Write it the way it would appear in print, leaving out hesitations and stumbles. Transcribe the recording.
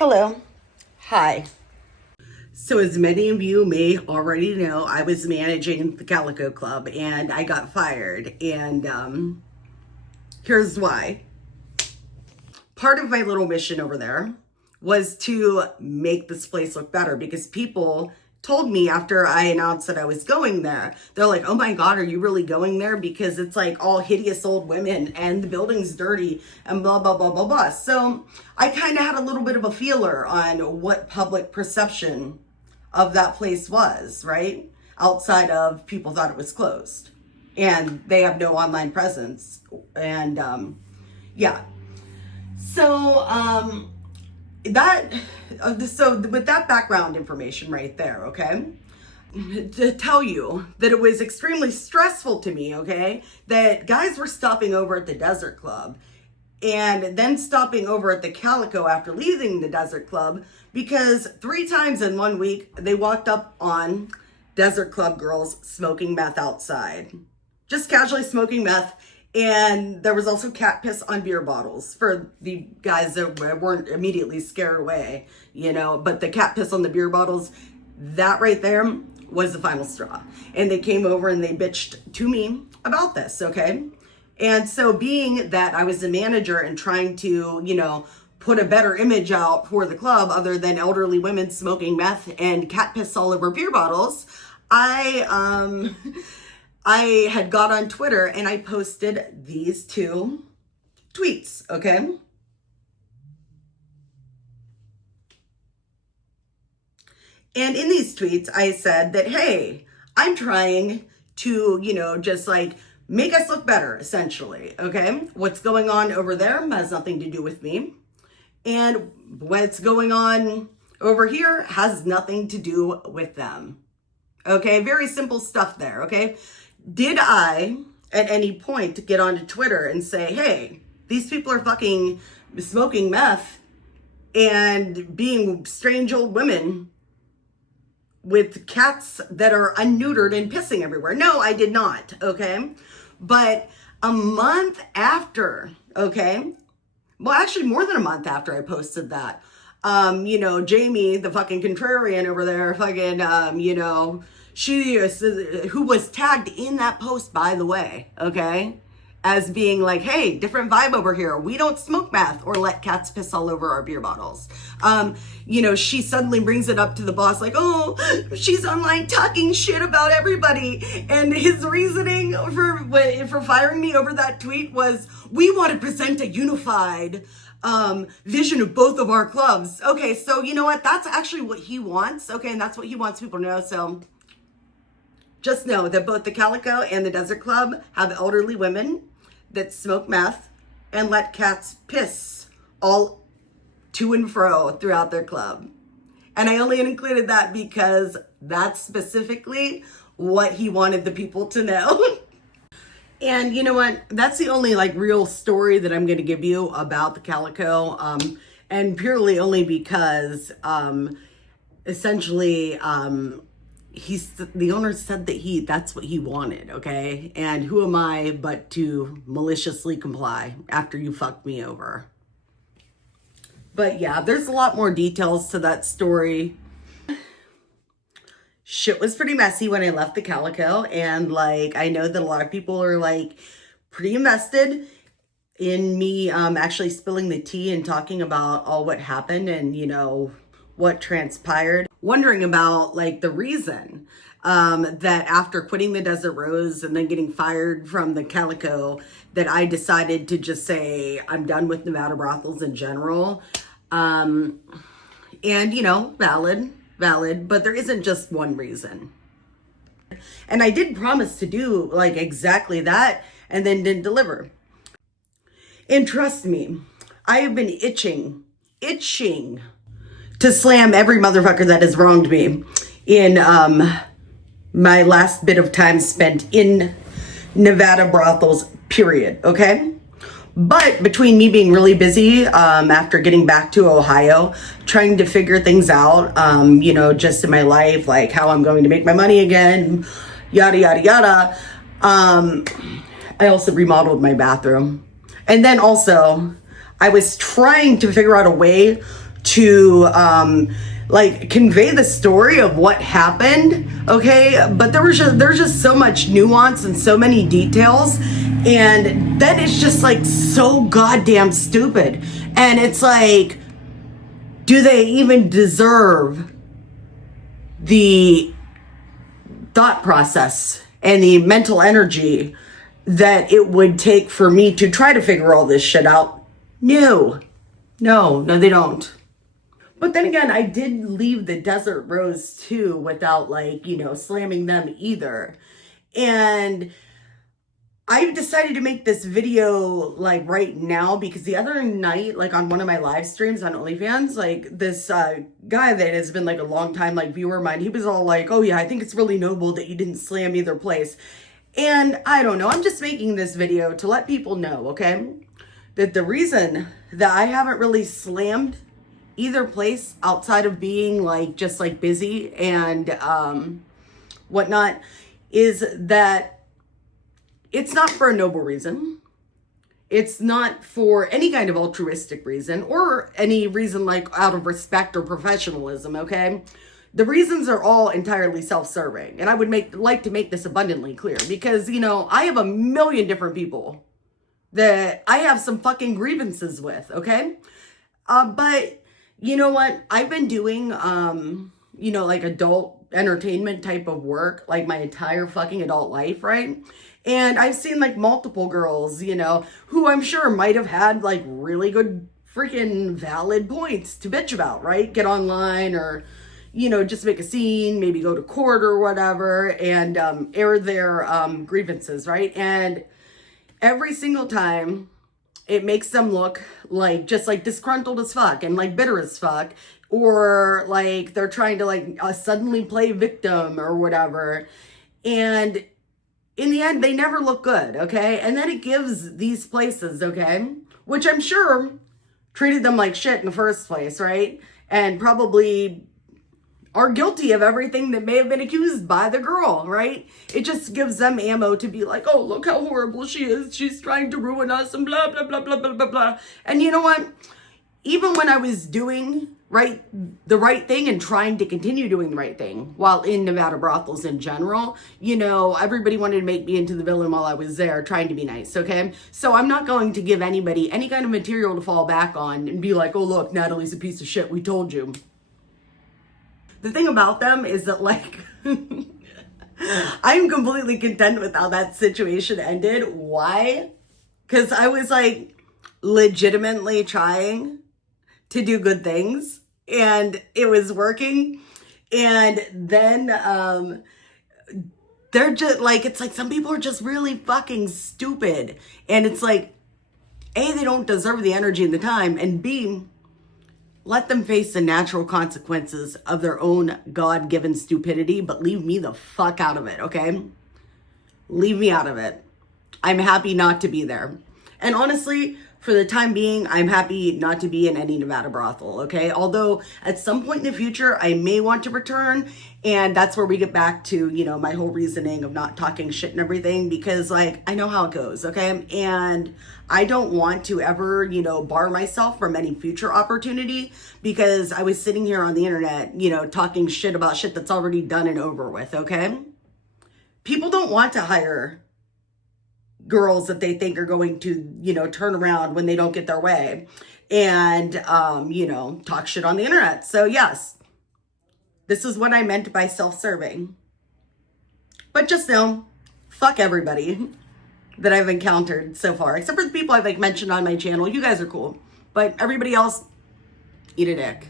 Hello. Hi. So as many of you may already know, I was managing the Calico Club and I got fired. And here's why. Part of my little mission over there was to make this place look better because people told me after I announced that I was going there, they're like, oh my God, are you really going there? Because it's like all hideous old women and the building's dirty and blah, blah, blah, blah, blah. So I kind of had a little bit of a feeler on what public perception of that place was, right? Outside of people thought it was closed and they have no online presence. And yeah. So with that background information right there, okay, to tell you that it was extremely stressful to me, okay, that guys were stopping over at the Desert Club and then stopping over at the Calico after leaving the Desert Club because 3 times in 1 week they walked up on Desert Club girls smoking meth outside, just casually smoking meth. And there was also cat piss on beer bottles for the guys that weren't immediately scared away, you know, but the cat piss on the beer bottles, that right there was the final straw. And they came over and they bitched to me about this, okay? And so being that I was the manager and trying to, you know, put a better image out for the club other than elderly women smoking meth and cat piss all over beer bottles, I had got on Twitter and I posted these 2 tweets, okay? And in these tweets, I said that, hey, I'm trying to, you know, just like make us look better, essentially, okay? What's going on over there has nothing to do with me. And what's going on over here has nothing to do with them. Okay, very simple stuff there, okay? Did I, at any point, get onto Twitter and say, hey, these people are fucking smoking meth and being strange old women with cats that are unneutered and pissing everywhere? No, I did not, okay? But a month after, okay? Well, actually more than a month after I posted that, you know, Jamie, the fucking contrarian over there, fucking, you know, who was tagged in that post, by the way, okay, as being like, hey, different vibe over here. We don't smoke meth or let cats piss all over our beer bottles. You know, she suddenly brings it up to the boss like, oh, she's online talking shit about everybody. And his reasoning for firing me over that tweet was, we want to present a unified vision of both of our clubs. Okay, so you know what? That's actually what he wants. Okay, and that's what he wants people to know. So just know that both the Calico and the Desert Club have elderly women that smoke meth and let cats piss all to and fro throughout their club. And I only included that because that's specifically what he wanted the people to know. And you know what? That's the only like real story that I'm going to give you about the Calico. And purely only because essentially the owner said that that's what he wanted, okay? And who am I but to maliciously comply after you fucked me over? But yeah, there's a lot more details to that story. Shit was pretty messy when I left the Calico, and like I know that a lot of people are like pretty invested in me actually spilling the tea and talking about all what happened and, you know, what transpired. Wondering about like the reason that after quitting the Desert Rose and then getting fired from the Calico, that I decided to just say I'm done with Nevada brothels in general. And you know, valid, but there isn't just one reason. And I did promise to do like exactly that and then didn't deliver. And trust me, I have been itching to slam every motherfucker that has wronged me in my last bit of time spent in Nevada brothels, period, okay? But between me being really busy after getting back to Ohio, trying to figure things out, you know, just in my life, like how I'm going to make my money again, yada, yada, yada. I also remodeled my bathroom. And then also, I was trying to figure out a way to like convey the story of what happened, okay? But there's just so much nuance and so many details, and then it's just like so goddamn stupid. And it's like, do they even deserve the thought process and the mental energy that it would take for me to try to figure all this shit out? No, they don't. But then again, I did leave the Desert Rose too without, like, you know, slamming them either. And I've decided to make this video like right now because the other night, like on one of my live streams on OnlyFans, like this guy that has been like a long time like viewer of mine, he was all like, oh yeah, I think it's really noble that you didn't slam either place. And I don't know, I'm just making this video to let people know, okay, that the reason that I haven't really slammed either place outside of being like just like busy and whatnot is that it's not for a noble reason. It's not for any kind of altruistic reason or any reason like out of respect or professionalism, okay? The reasons are all entirely self-serving. And I would like to make this abundantly clear because, you know, I have a million different people that I have some fucking grievances with, okay? But you know what? I've been doing, you know, like adult entertainment type of work like my entire fucking adult life, right? And I've seen like multiple girls, you know, who I'm sure might have had like really good freaking valid points to bitch about, right? Get online or, you know, just make a scene, maybe go to court or whatever and air their grievances, right? And every single time it makes them look like just like disgruntled as fuck and like bitter as fuck, or like they're trying to like suddenly play victim or whatever. And in the end, they never look good, okay? And then it gives these places, okay, which I'm sure treated them like shit in the first place, right? And probably are guilty of everything that may have been accused by the girl, right? It just gives them ammo to be like, oh, look how horrible she is. She's trying to ruin us and blah, blah, blah, blah, blah, blah, blah. And you know what? Even when I was doing the right thing and trying to continue doing the right thing while in Nevada brothels in general, you know, everybody wanted to make me into the villain while I was there trying to be nice, okay? So I'm not going to give anybody any kind of material to fall back on and be like, oh, look, Natalie's a piece of shit. We told you. The thing about them is that, like, I'm completely content with how that situation ended. Why? Because I was, like, legitimately trying to do good things, and it was working. And then they're just, like, it's like some people are just really fucking stupid. And it's like, A, they don't deserve the energy and the time, and B, let them face the natural consequences of their own God-given stupidity, but leave me the fuck out of it, okay? Leave me out of it. I'm happy not to be there. And honestly, for the time being, I'm happy not to be in any Nevada brothel, okay? Although at some point in the future, I may want to return, and that's where we get back to, you know, my whole reasoning of not talking shit and everything, because, like, I know how it goes, okay? And I don't want to ever, you know, bar myself from any future opportunity because I was sitting here on the internet, you know, talking shit about shit that's already done and over with, okay? People don't want to hire girls that they think are going to, you know, turn around when they don't get their way and, you know, talk shit on the internet. So yes, this is what I meant by self-serving. But just know, fuck everybody that I've encountered so far, except for the people I've like mentioned on my channel. You guys are cool, but everybody else, eat a dick.